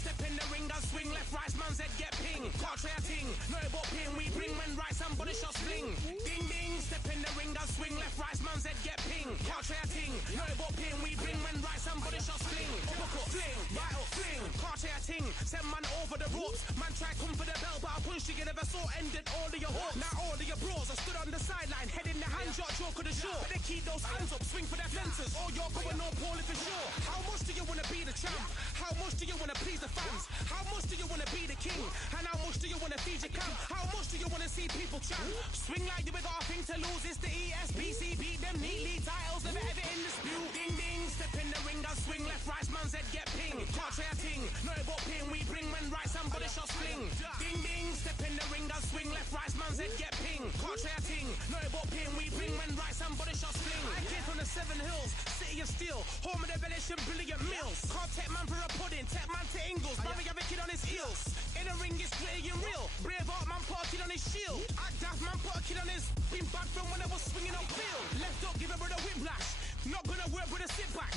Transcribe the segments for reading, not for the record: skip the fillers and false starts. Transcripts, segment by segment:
step in the ring and swing. Left, right, man's head get ping. Can't try a ting, no about ping. We bring when right, some body shots fling. Ding ding, step in the ring and swing. Left, right, man's head get ping. Can't try a ting, no about ping. We bring when right, some body shots fling. Uppercut, fling, right up, fling. Can't try a ting, send man over the ropes. Man try come for the belt, but I punch you never saw. Ended all of your hopes. Now all of your bros, I stood on the sideline, head in the hand, shot, joke of the show. But they keep those hands up, swing for their fences. Oh, you're going on poorly for sure. How much do you wanna be the champ? How much do you wanna please the fans? How much do you wanna be the king? And how much do you wanna feed your camp? How much do you wanna see people champ? Swing like you got a thing to lose. It's the ESBC, beat them neatly. Titles never ever in dispute. Ding ding, step in the ring and swing. Left, right, man's head get ping. Can't try a ting, no about ping. We bring when right, somebody shots fling. Ding ding, step in the ring and swing. Left, right, man's head get ping. Can't try a ting, no about ping. We bring when right, somebody shots fling. I came from the 7 Hills, city of steel, home of the village and brilliant meals. Can't take man for a pudding, take man to Ingles. Barry have a kid on his heels. In the ring it's gritty and real. Braveheart man put a kid on his shield. Act daft man put a kid on his. Been bad from when I was swinging on field. Left up, give a brother whiplash. Not gonna work with a sit back.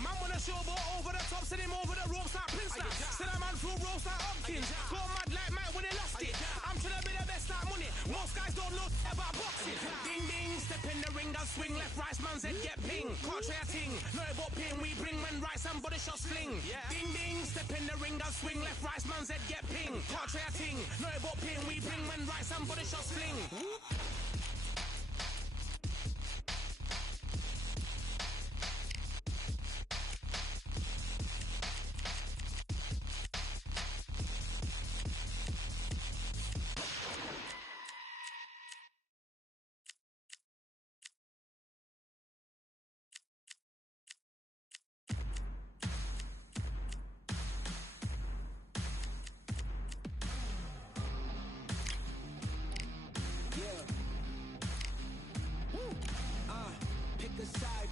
Man wanna show but over the top, send him over the ropes like Prince Snap. Send a man through ropes like Hopkins. Go mad like Mike when they lost it. I'm trying to be the best like money. Most guys don't know about boxing. Ding ding, step in the ring and swing. Left, right, man's head get ping. Can't try a ting, no about ping. We bring when right, somebody shots fling. Ding ding, step in the ring and swing. Left, right, man's head get ping. Can't try a ting, no about ping. We bring when right, somebody shots fling.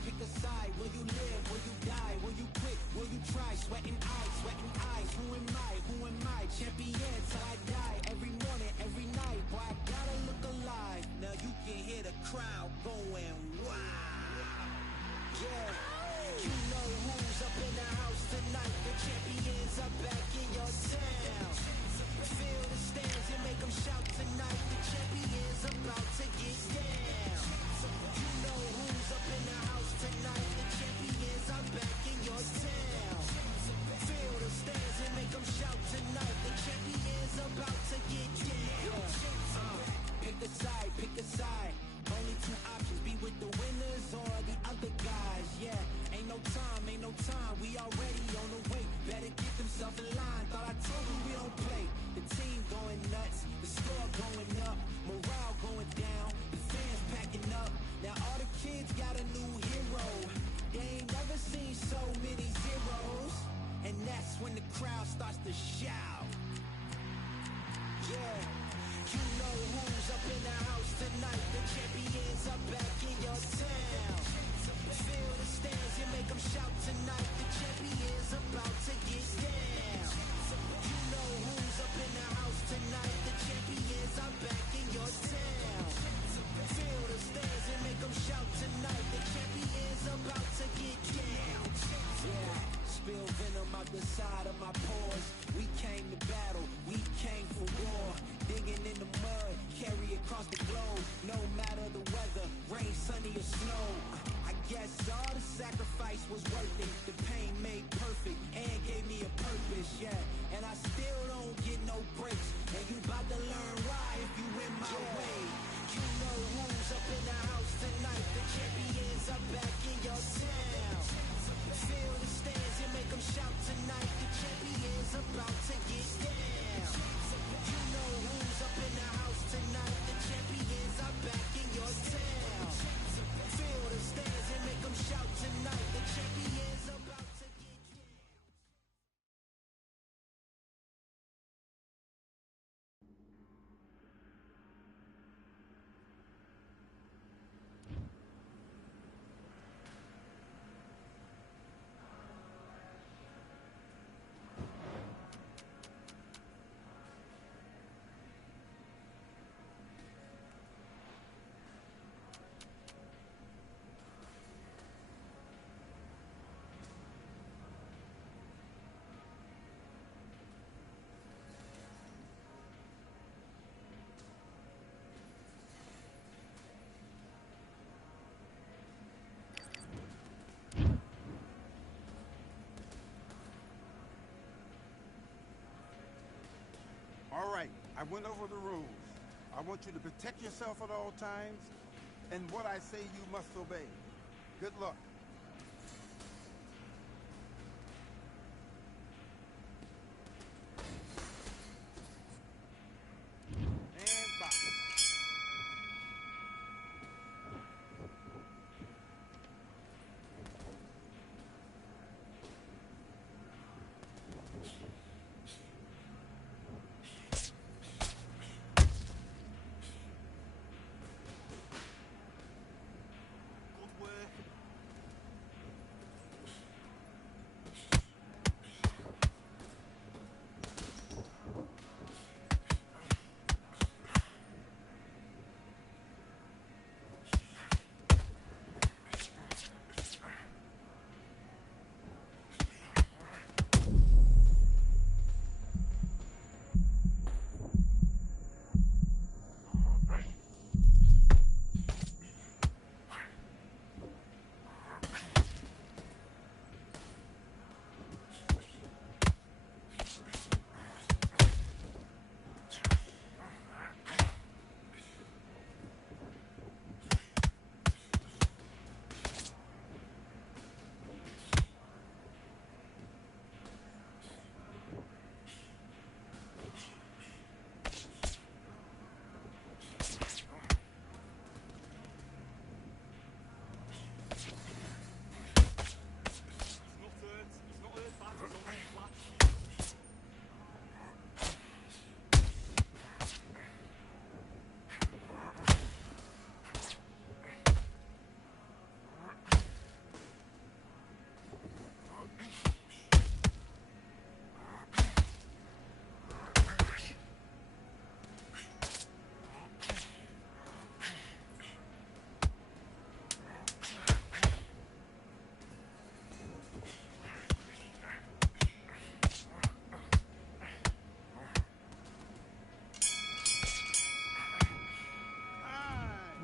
Pick a side, will you live, will you die, will you quit, will you try, sweating eyes, who am I, champion till I die, every morning, every night, boy I gotta look alive, now you can hear the crowd going wow, yeah, you know who's up in the house tonight, the champions are back in your town, feel the stands and make them shout tonight, the champions about to get down, you know who's up in the house tonight, the champions are back in your town, feel the stands and make them shout tonight, the champions about to get down, pick a side, only two options, be with the winners or the other guys, yeah, ain't no time, we already on the way, better get themselves in line, thought I told you we don't play, the team going nuts, the score going up, morale going down, the fans packing up, now all the kids got a new hero, they ain't never seen so many zeros, and that's when the crowd starts to shout, yeah, you know who's up in the house tonight, the champions are back in your town, feel the stands and make them shout tonight, the champions about to get down, you know who's up in the house tonight, the champions are back in your town, feel the stands and make them shout tonight, the champions about to get down, yeah, spill venom out the side of my pores, we came to battle, we came for war, digging in the mud, carry across the globe, no matter the weather, rain, sunny or snow, I guess all the sacrifice was worth it, the pain made perfect, and gave me a purpose, yeah, and I still don't get no breaks, and you about to learn why if you in my way, you know who's up in the house tonight, the champions are back in your town, feel the stands and make them shout tonight, the champions about to get down, you know who's up in the house tonight, the champions are back in your town, feel the stands and make them shout tonight, the champions about to get down. I went over the rules. I want you to protect yourself at all times, and what I say you must obey. Good luck. And box.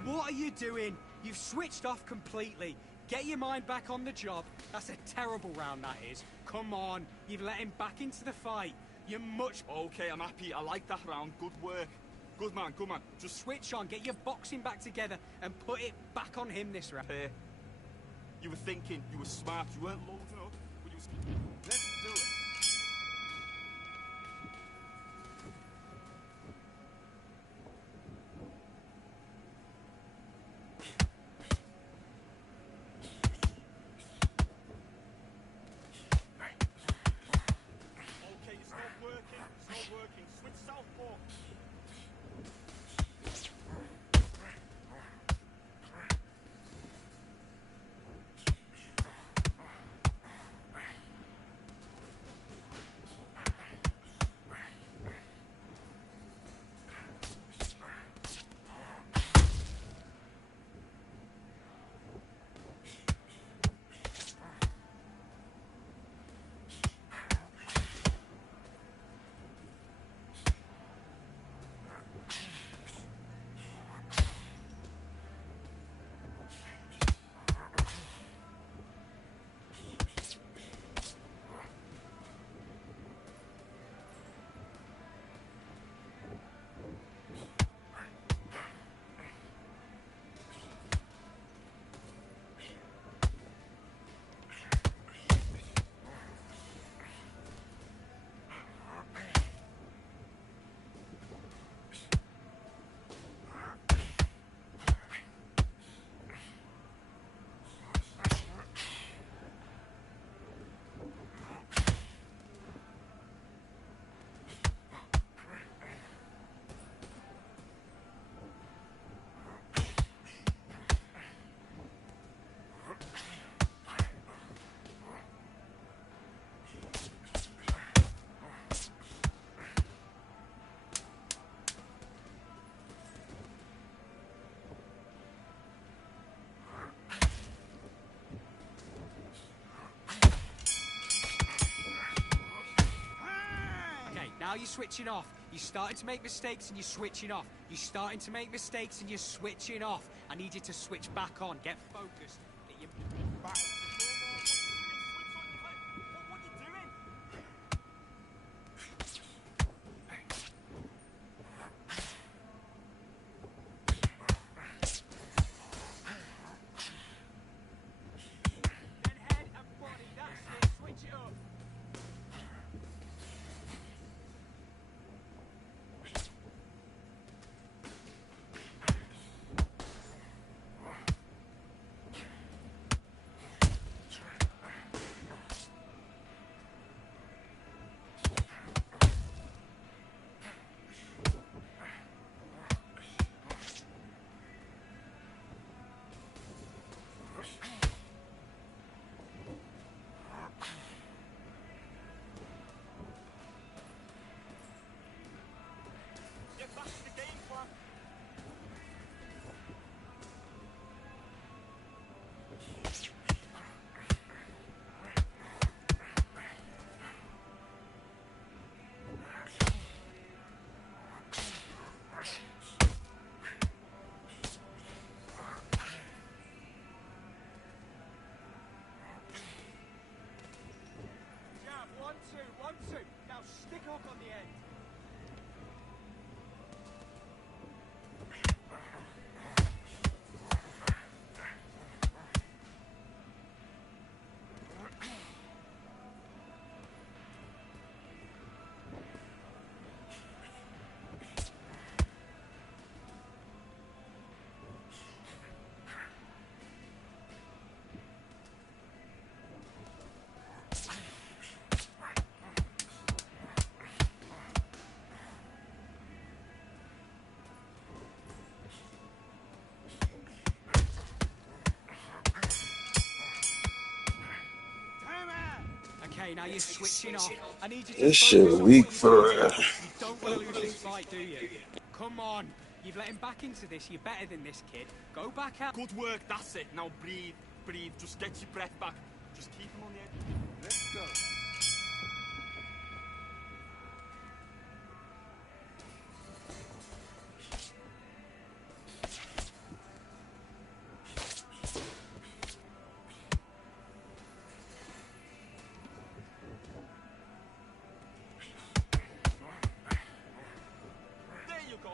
What are you doing? You've switched off completely. Get your mind back on the job. That's a terrible round, that is. Come on, you've let him back into the fight. You're much... Okay, I'm happy. I like that round. Good work. Good man, good man. Just switch on, get your boxing back together, and put it back on him this round. You were thinking, you were smart, you weren't loading up, but you were... Let's do it. Okay, it's not working. It's not working. Switch southpaw. Now you're switching off. You're starting to make mistakes and you're switching off. You're starting to make mistakes and you're switching off. I need you to switch back on. Get focused. Get your... Box. What are you doing? hook on the end. Okay, now you're switching off. I need you to This focus shit on weak what for you're real. doing. You don't want to lose this fight, do you? Come on. You've let him back into this. You're better than this, kid. Go back out. Good work, that's it. Now breathe, breathe. Just get your breath back. Just keep him on the edge. Let's go. There you go.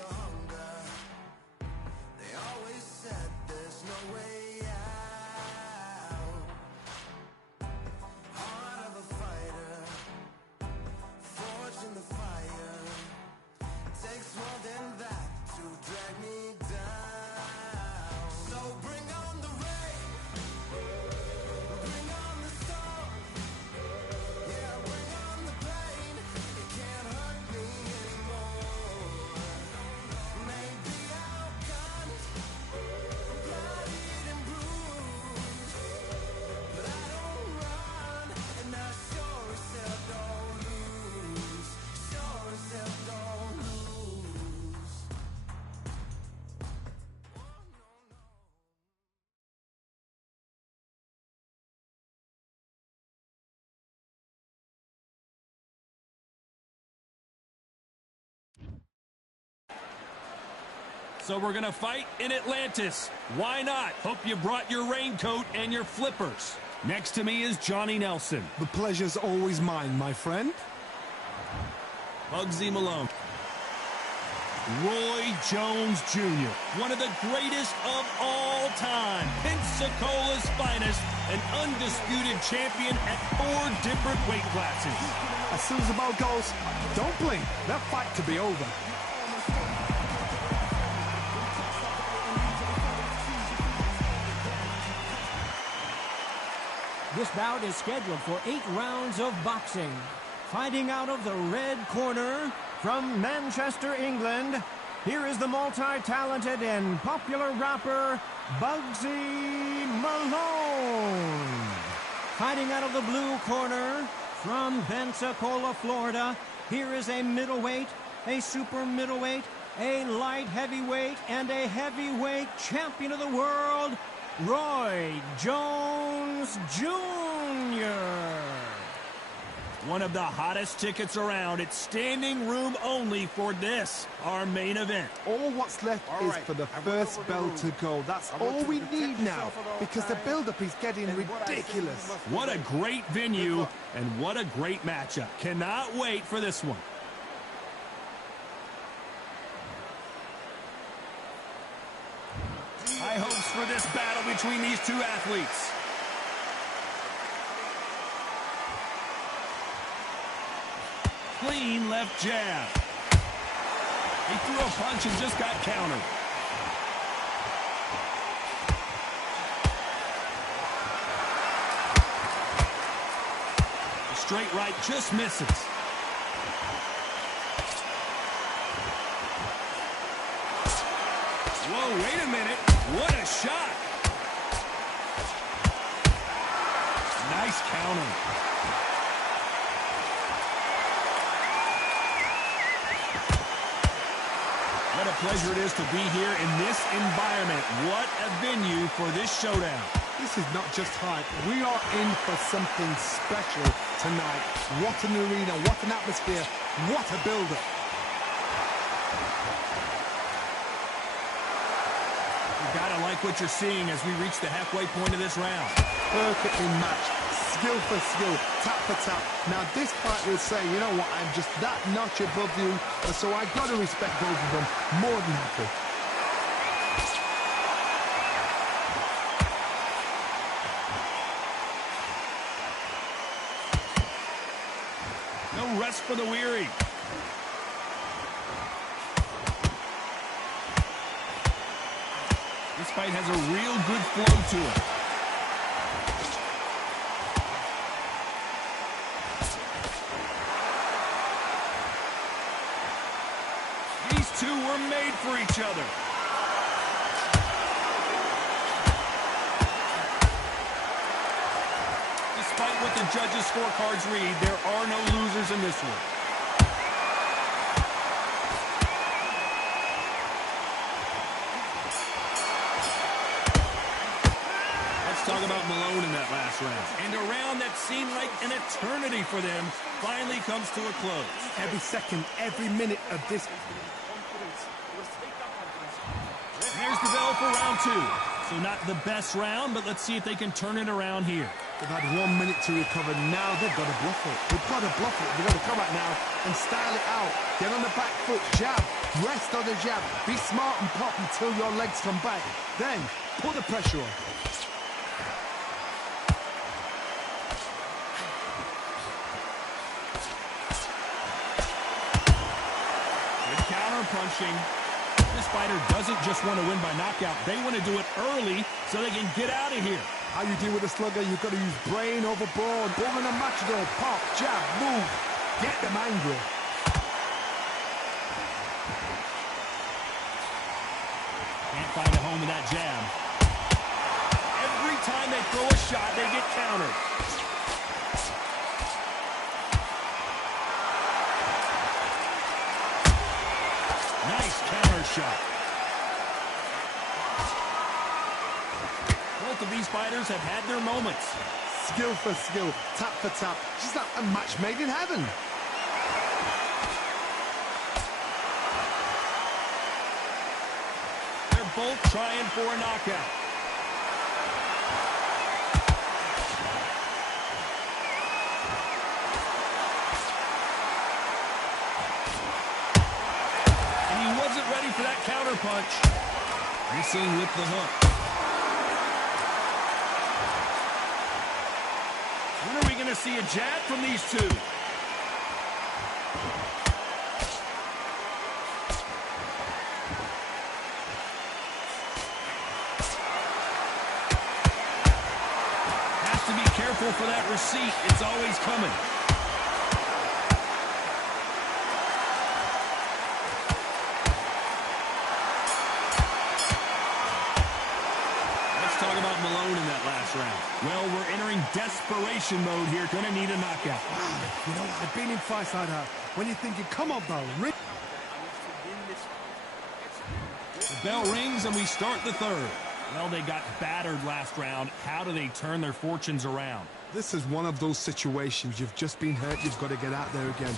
the hunger. They always said there's no way out. Heart of a fighter, forged in the fire. Takes more than that to drag me down. So bring on the rain, bring on the storm. Yeah, bring on the pain. It can't hurt me anymore. Maybe I'll cut, bloodied and bruised, but I don't run, and I sure as hell don't lose. Sure as hell don't lose. So we're going to fight in Atlantis. Why not? Hope you brought your raincoat and your flippers. Next to me is Johnny Nelson. The pleasure's always mine, my friend. Bugsy Malone. Roy Jones Jr., one of the greatest of all time. Pensacola's finest, an undisputed champion at 4 different weight classes. As soon as the bell goes, don't blink. That fight could be over. This bout is scheduled for 8 rounds of boxing. Fighting out of the red corner from Manchester, England, here is the multi-talented and popular rapper, Bugsy Malone. Fighting out of the blue corner from Pensacola, Florida, here is a middleweight, a super middleweight, a light heavyweight, and a heavyweight champion of the world, Roy Jones Jr. One of the hottest tickets around. It's standing room only for this, our main event. All what's left is for the first bell to go. That's all we need now, because the build-up is getting ridiculous. What a great venue, and what a great matchup. Cannot wait for this one. High hopes for this battle between these two athletes. Clean left jab. He threw a punch and just got countered. The straight right just misses. Whoa, wait a minute. What a shot. Nice counter. What a pleasure it is to be here in this environment. What a venue for this showdown. This is not just hype. We are in for something special tonight. What an arena, what an atmosphere, what a build-up. You gotta like what you're seeing as we reach the halfway point of this round. Perfectly matched, skill for skill, tap for tap. Now this fight will say, you know what, I'm just that notch above you, and so I gotta respect both of them more than happy. No rest for the weary. This fight has a real good flow to it. These two were made for each other. Despite what the judges' scorecards read, there are no losers in this one. Talk about Malone in that last round. And a round that seemed like an eternity for them finally comes to a close. Every second, every minute of this. And there's the bell for round 2. So not the best round, but let's see if they can turn it around here. They've had 1 minute to recover. Now they've got to bluff it. They've got to bluff it. They've got to come out now and style it out. Get on the back foot, jab. Rest on the jab. Be smart and pop until your legs come back. Then, put the pressure on. Good counter punching. This fighter doesn't just want to win by knockout. They want to do it early so they can get out of here. How you deal with a slugger, you've got to use brain over brawn. Over the matador, pop, jab, move. Get them angry. Can't find a home with that jab. Every time they throw a shot, they get countered. Nice counter shot. Both of these fighters have had their moments. Skill for skill, tap for tap. Just like a match made in heaven. They're both trying for a knockout. And he wasn't ready for that counter punch. Missing with the hook. When are we going to see a jab from these two? Has to be careful for that receipt. It's always coming. Talk about Malone in that last round. Well, we're entering desperation mode here. Gonna need a knockout. You know, I've been in fights like that. When you're thinking, come on, Bell, rip. The bell rings and we start the third. Well, they got battered last round. How do they turn their fortunes around? This is one of those situations. You've just been hurt. You've got to get out there again.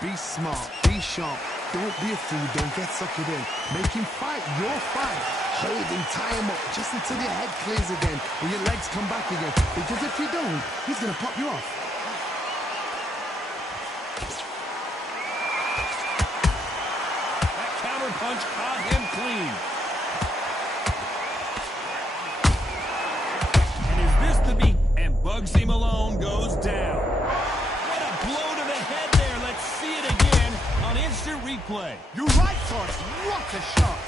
Be smart. Be sharp. Don't be a fool. Don't get sucked in. Make him fight your fight. Hold him, tie him up, just until your head clears again, and your legs come back again. Because if you don't, he's going to pop you off. That counter punch caught him clean. And is this the beat? And Bugsy Malone goes down. What a blow to the head there. Let's see it again on instant replay. You're right, Torres. What a shot.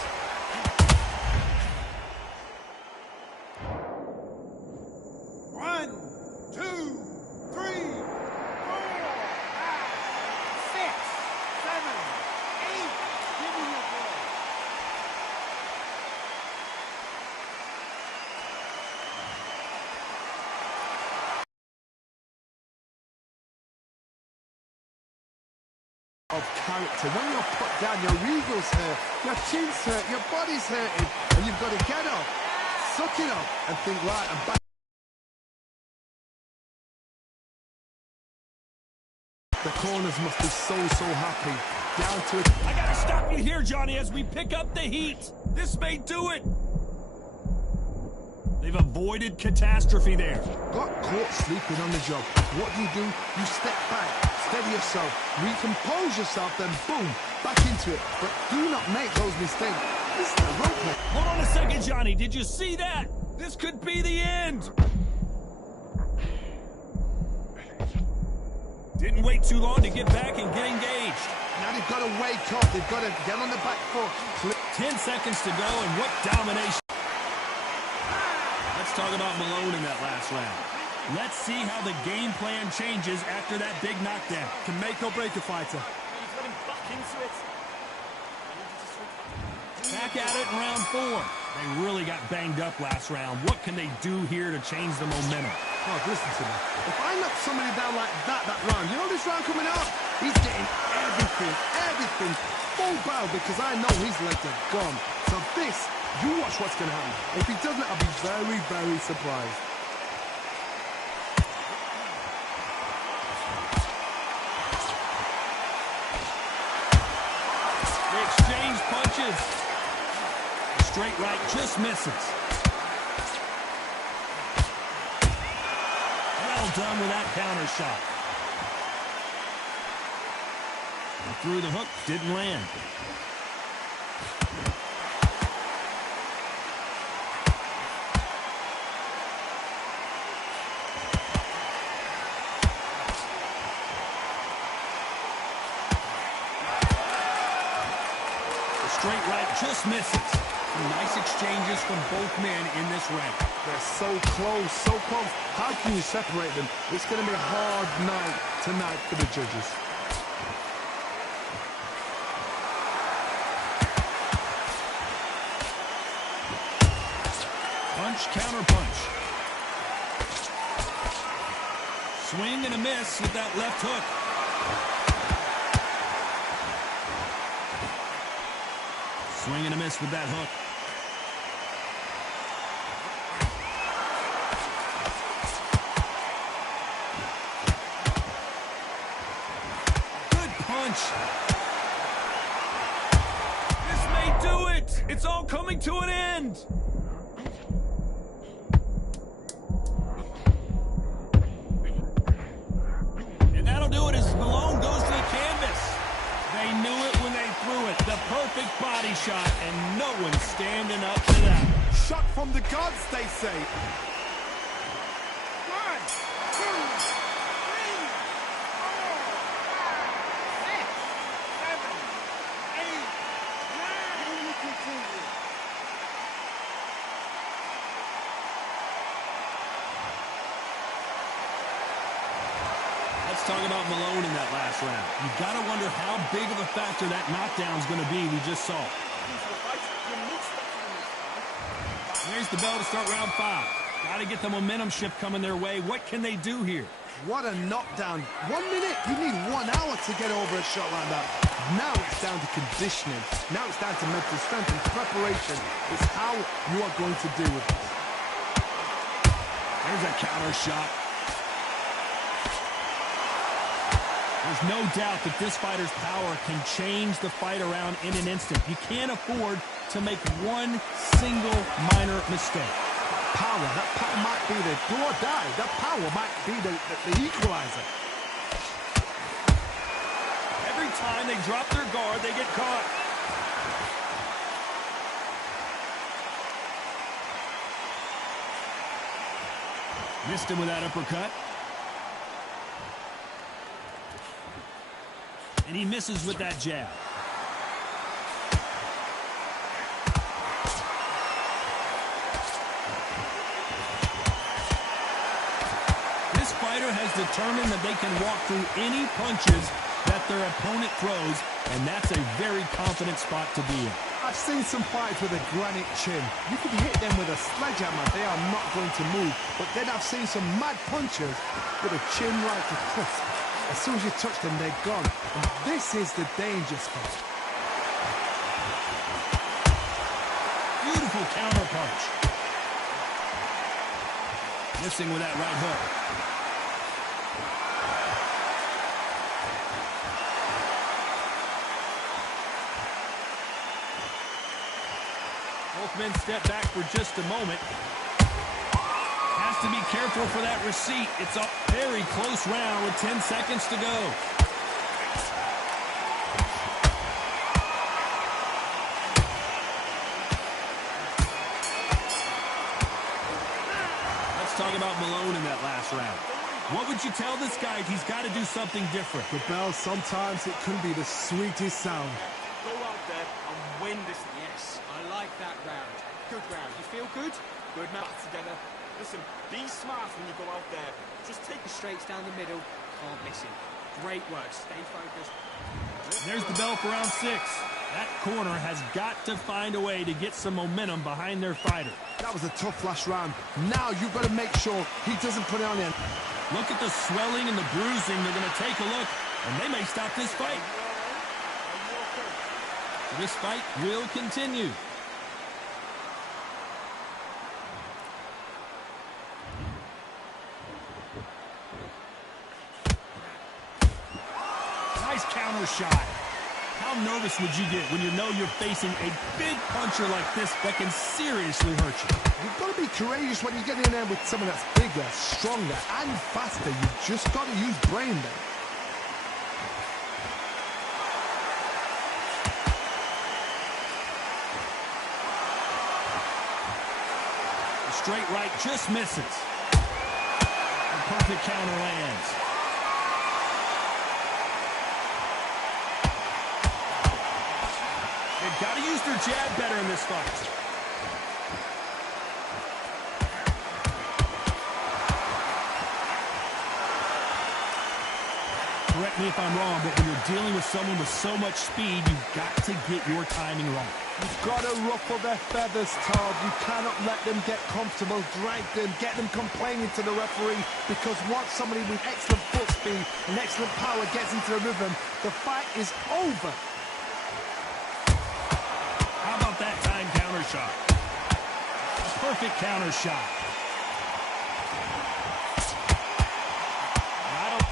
Of character. When you're put down, your ego's hurt, your chin's hurt, your body's hurting, and you've got to get up, suck it up, and think, right, I'm back. The corners must be so happy. Down to it. I gotta stop you here, Johnny, as we pick up the heat. This may do it. They've avoided catastrophe there. Got caught sleeping on the job. What do? You step back, steady yourself, recompose yourself, then boom, back into it. But do not make those mistakes. This is the rope. Hold on a second, Johnny. Did you see that? This could be the end. Didn't wait too long to get back and get engaged. Now they've got to wake up. They've got to get on the back foot. 10 seconds to go, and what domination. Let's talk about Malone in that last round. Let's see how the game plan changes after that big knockdown. Can make or break a fighter. Back at it in round 4. They really got banged up last round. What can they do here to change the momentum? Oh, listen to me. If I knock somebody down like that round, you know this round coming up? He's getting everything full bow because I know his legs are gone. So this, you watch what's going to happen. If he doesn't, I'll be very surprised. They exchange punches. The straight right just misses. Well done with that counter shot. And through the hook, didn't land. straight right just misses. Some nice exchanges from both men in this round. They're so close, so close. How can you separate them? It's going to be a hard night tonight for the judges. Punch, counter punch. Swing and a miss with that left hook. Swing and a miss with that hook. Good punch. This may do it. It's all coming to an end. And that'll do it as Malone goes to the canvas. They knew it when they threw it. The perfect body shot, and no one's standing up to that. Shot from the gods, they say. 1, 2, 3, 4, 5, 6, 7, 8, 9. Continue. Let's talk about Malone in that last round. You got to wonder how big of a factor that knockdown's going to be we just saw. There's the bell to start round 5. Got to get the momentum shift coming their way. What can they do here? What a knockdown. 1 minute, you need 1 hour to get over a shot like that. Now it's down to conditioning. Now it's down to mental strength and preparation. It's how you are going to deal with this. There's a counter shot. There's no doubt that this fighter's power can change the fight around in an instant. You can't afford to make one single minor mistake. That power might be the do or die. That power might be the equalizer. Every time they drop their guard, they get caught. Missed him with that uppercut. And he misses with that jab. This fighter has determined that they can walk through any punches that their opponent throws, and that's a very confident spot to be in. I've seen some fights with a granite chin. You could hit them with a sledgehammer, they are not going to move. But then I've seen some mad punchers with a chin like a crisp. As soon as you touch them, they're gone. And this is the danger spot. Beautiful counter punch. Missing with that right hook. Both men step back for just a moment. Has to be careful for that receipt. It's a very close round with 10 seconds to go. Let's talk about Malone in that last round. What would you tell this guy if he's got to do something different? The bell, sometimes it can be the sweetest sound. Go out there and win this. Yes, I like that round. Good round. You feel good? Good, Matt. Back together. Listen, be smart when you go out there. Just take The straights down the middle. Can't miss him. Great work. Stay focused. There's the bell for round 6. That corner has got to find a way to get some momentum behind their fighter. That was a tough last round. Now you've got to make sure he doesn't put it on him. Look at the swelling and the bruising. They're going to take a look, and they may stop this fight. This fight will continue. Nice counter shot. How nervous would you get when you know you're facing a big puncher like this that can seriously hurt you? You've got to be courageous when you get in there with someone that's bigger, stronger, and faster. You've just got to use brain then. The straight right just misses. The perfect counter lands. It Got to use their jab better in this fight. Correct me if I'm wrong, but when you're dealing with someone with so much speed, you've got to get your timing right. You've got to ruffle their feathers, Todd. You cannot let them get comfortable, drag them, get them complaining to the referee, because once somebody with excellent foot speed and excellent power gets into the rhythm, the fight is over. How about that time counter shot? A perfect counter shot.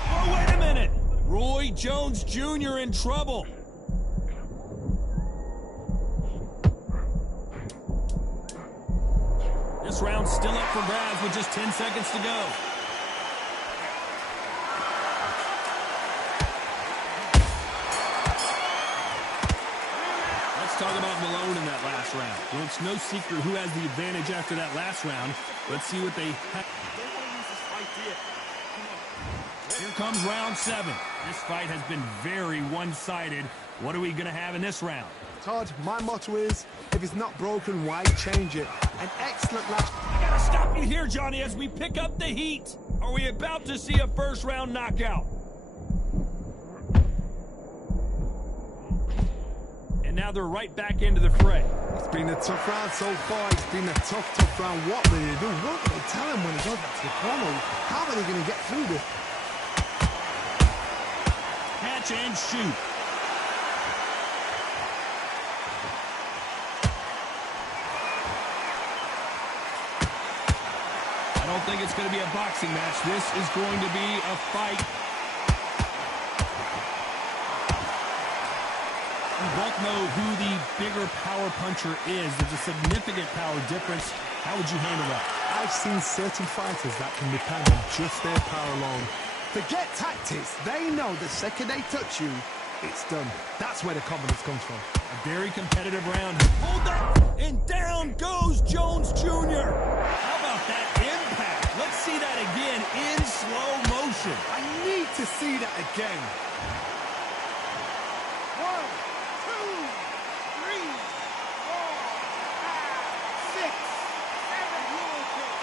Oh, wait a minute. Roy Jones Jr. in trouble. This round's still up for grabs with just 10 seconds to go. Let's talk about Malone in that last round. Well, it's no secret who has the advantage after that last round. Let's see what they have. Here comes round 7. This fight has been very one-sided. What are we going to have in this round? Todd, my motto is, if it's not broken, why change it? An excellent last... I got to stop you here, Johnny, as we pick up the heat. Are we about to see a first-round knockout? And now they're right back into the fray. It's been a tough round so far. It's been a tough round. What will they do? What will they tell him when he goes back to the corner? How are they going to get through this? Catch and shoot. I don't think it's going to be a boxing match. This is going to be a fight. We both know who the bigger power puncher is. There's a significant power difference. How would you handle that? I've seen certain fighters that can depend on just their power alone. Forget tactics. They know the second they touch you, it's done. That's where the confidence comes from. A very competitive round. Hold that, and down goes Jones Jr. How about that impact? Let's see that again in slow motion. I need to see that again. 1, 2, 3, 4, 5, 6, 7. You okay?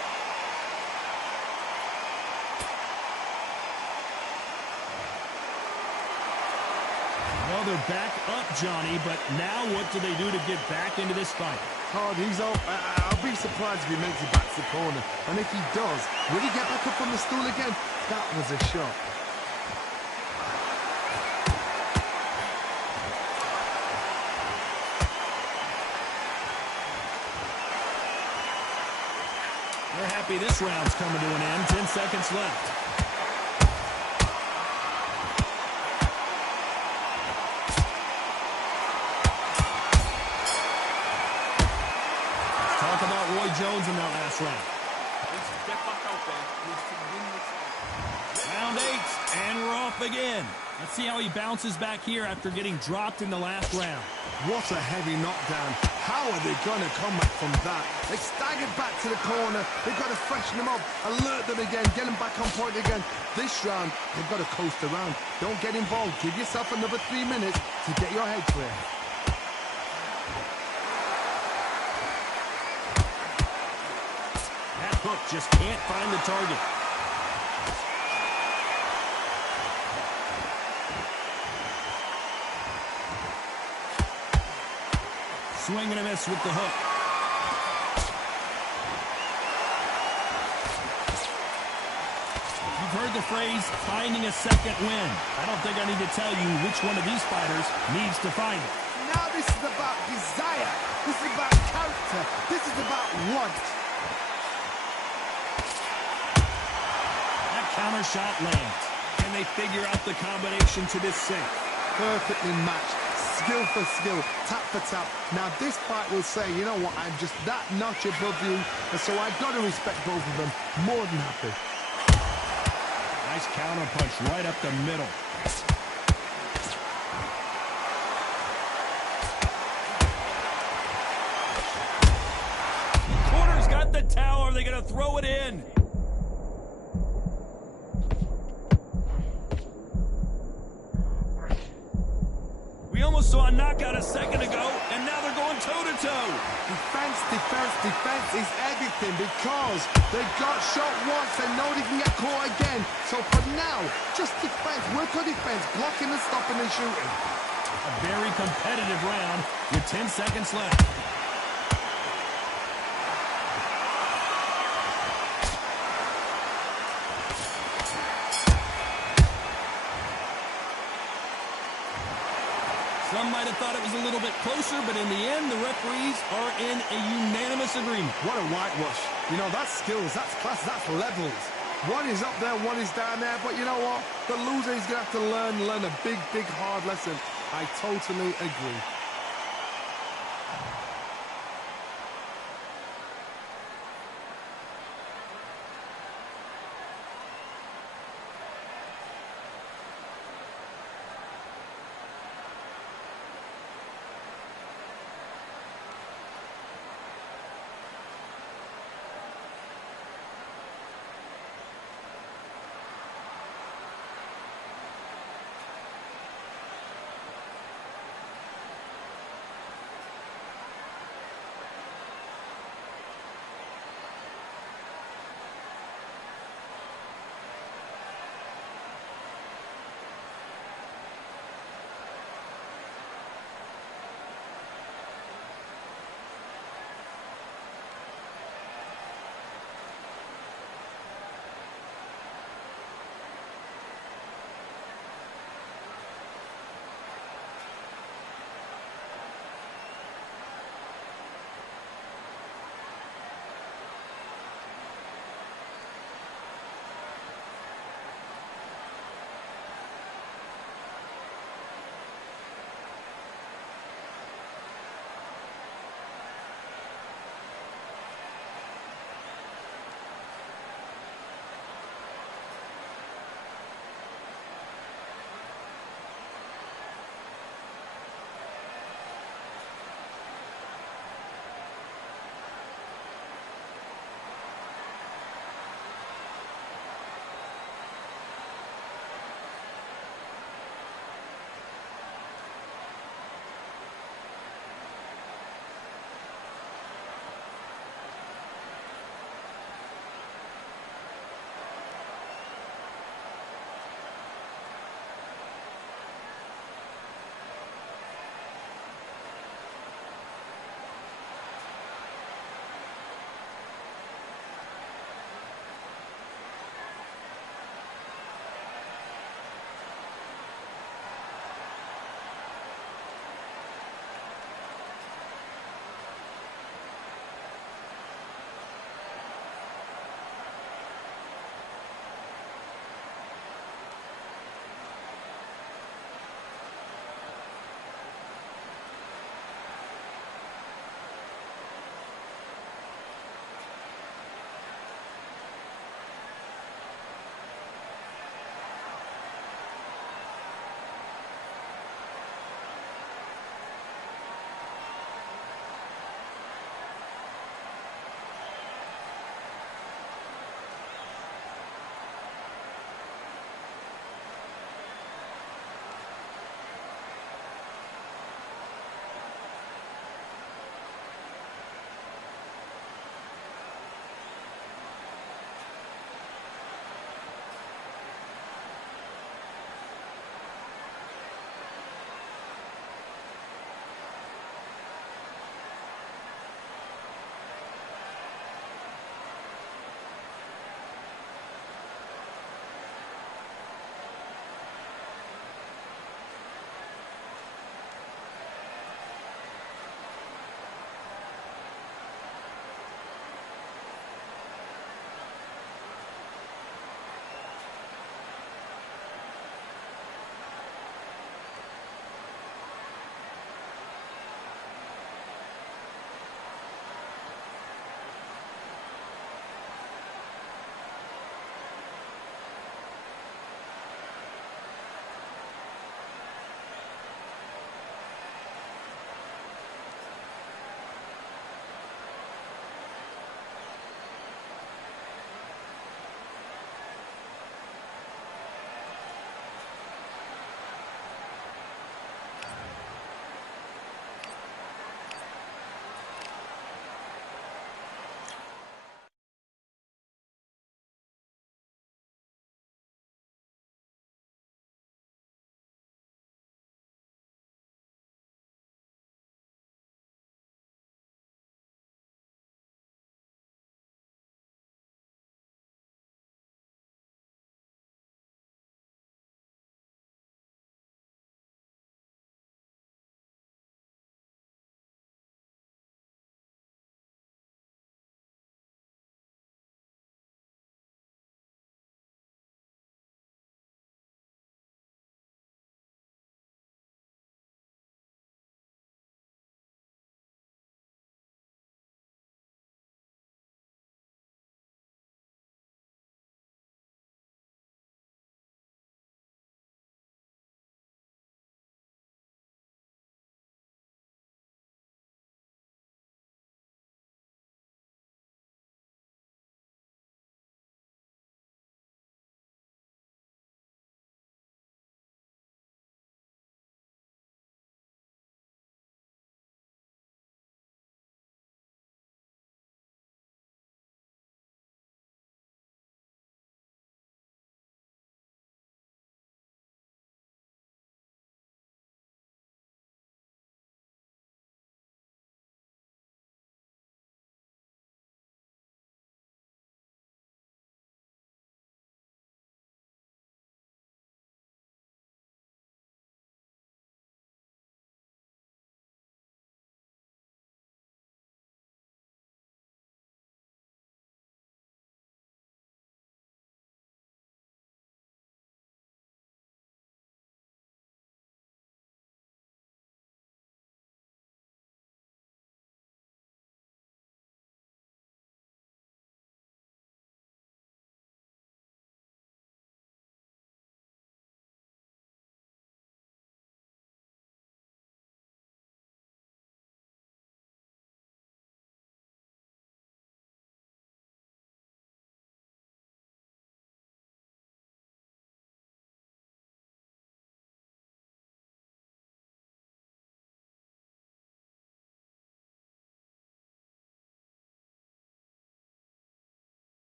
Well, they're back up, Johnny, but now what do they do to get back into this fight? Todd, he's up. I'll be surprised if he makes it back to the corner. And if he does, will he get back up on the stool again? That was a shot. They're happy this round's coming to an end. 10 seconds left. Talk about Roy Jones in that last round. Get back out there. Round 8, and we're off again. Let's see how he bounces back here after getting dropped in the last round. What a heavy knockdown. How are they going to come back from that? They staggered back to the corner. They've got to freshen them up, alert them again, get them back on point again. This round, they've got to coast around. Don't get involved. Give yourself another 3 minutes to get your head clear. That hook just can't find the target. Swing and a miss with the hook. You've heard the phrase, finding a second win. I don't think I need to tell you which one of these fighters needs to find it. Now this is about desire. This is about character. This is about want. That counter shot lands. Can they figure out the combination to this sink? Perfectly matched. Skill for skill, tap for tap. Now this fight will say, you know what, I'm just that notch above you, and so I've got to respect both of them. More than happy. Nice counter punch right up the middle. The corner's got the towel. Are they going to throw it in? We almost saw a knockout a second ago, and now toe-to-toe. Defense, defense, defense is everything because they got shot once and know they can get caught again. So for now, just defense, work on defense, blocking and stopping and shooting. A very competitive round with 10 seconds left. Some might have thought it was a little bit closer, but in the end, the referees are in a unanimous agreement. What a whitewash. You know, that's skills, that's class, that's levels. One is up there, one is down there, but you know what? The loser is going to have to learn a big, big, hard lesson. I totally agree.